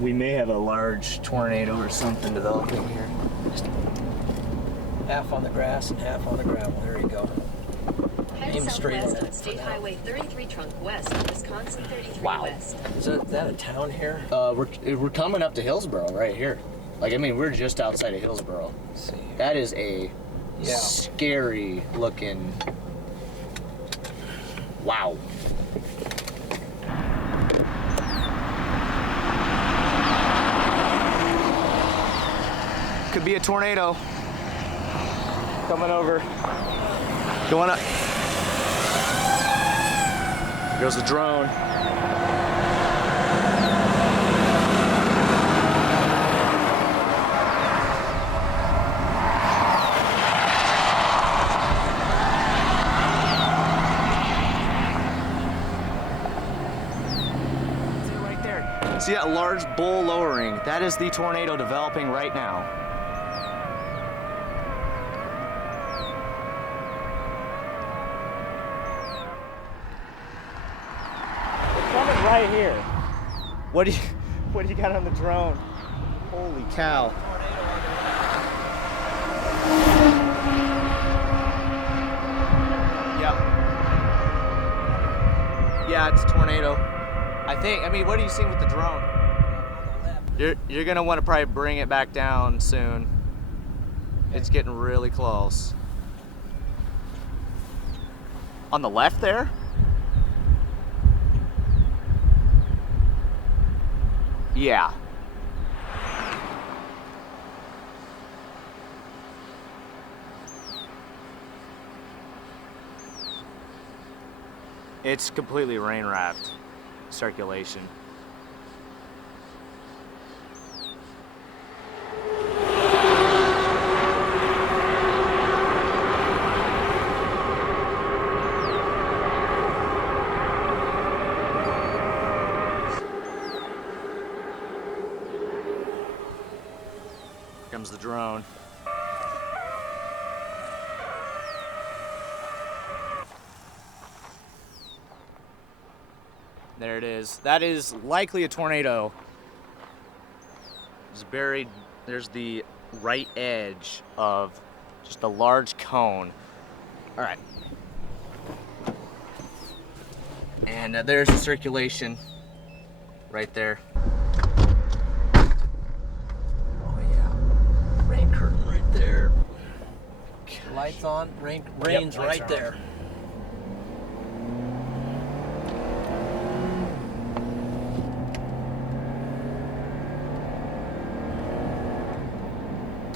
We may have a large tornado or something developing here. Just half on the grass and half on the gravel. There you go. Aim straight at it. State Highway 33 trunk west, Wisconsin 33 Wow. west. Is that a town here? We're coming up to Hillsboro right here. Like, I mean, we're just outside of Hillsboro. Let's see. That is a scary looking. Wow. Could be a tornado. Coming over. Going up. Goes the drone. See it right there. See that large bowl lowering? That is the tornado developing right now. Coming right here. What do you got on the drone? Holy cow. Yeah, it's a tornado. I mean, what are you seeing with the drone? You're gonna want to probably bring it back down soon. It's getting really close. On the left there? Yeah. It's completely rain wrapped circulation. Here comes the drone. There it is. That is likely a tornado. It's buried. There's the right edge of just a large cone. All right. And there's the circulation right there. Oh yeah. Rain curtain right there. Lights on. Rain's Yep, right there.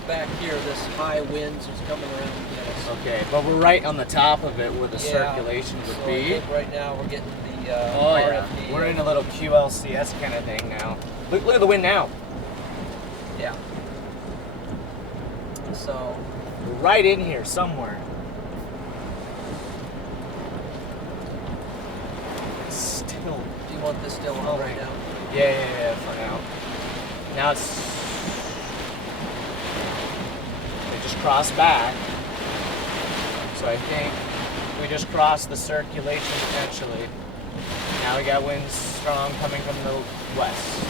Back here, this high winds is coming around to get us. Okay, but we're right on the top of it where the Yeah, circulation would so I be. think right now we're getting the Oh yeah, RFD. we're in a little QLCS kind of thing now. Look at the wind now. Yeah. So We're right in here somewhere. It's still. do you want this still on right now? Yeah, for now. Now it's. They just crossed back. So I think we just crossed the circulation potentially. Now we got winds strong coming from the west.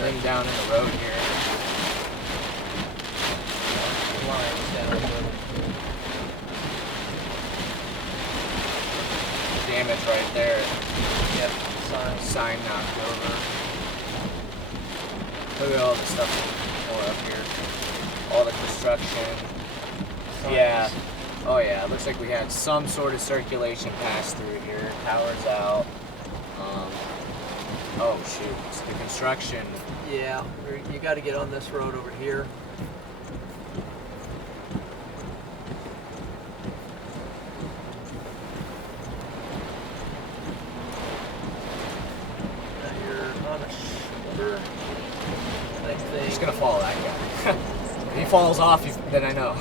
Laying down in the road here. Lines down a little. Damage right there. Yep. Sign knocked over. Look at all the stuff more up here. All the construction. Yeah. Oh yeah, it looks like we had some sort of circulation pass through here. Power's out. Oh shoot, it's the construction. Yeah, you got to get on this road over here. Now you're on a shoulder. I think. He's gonna follow that guy. If he falls off, then I know.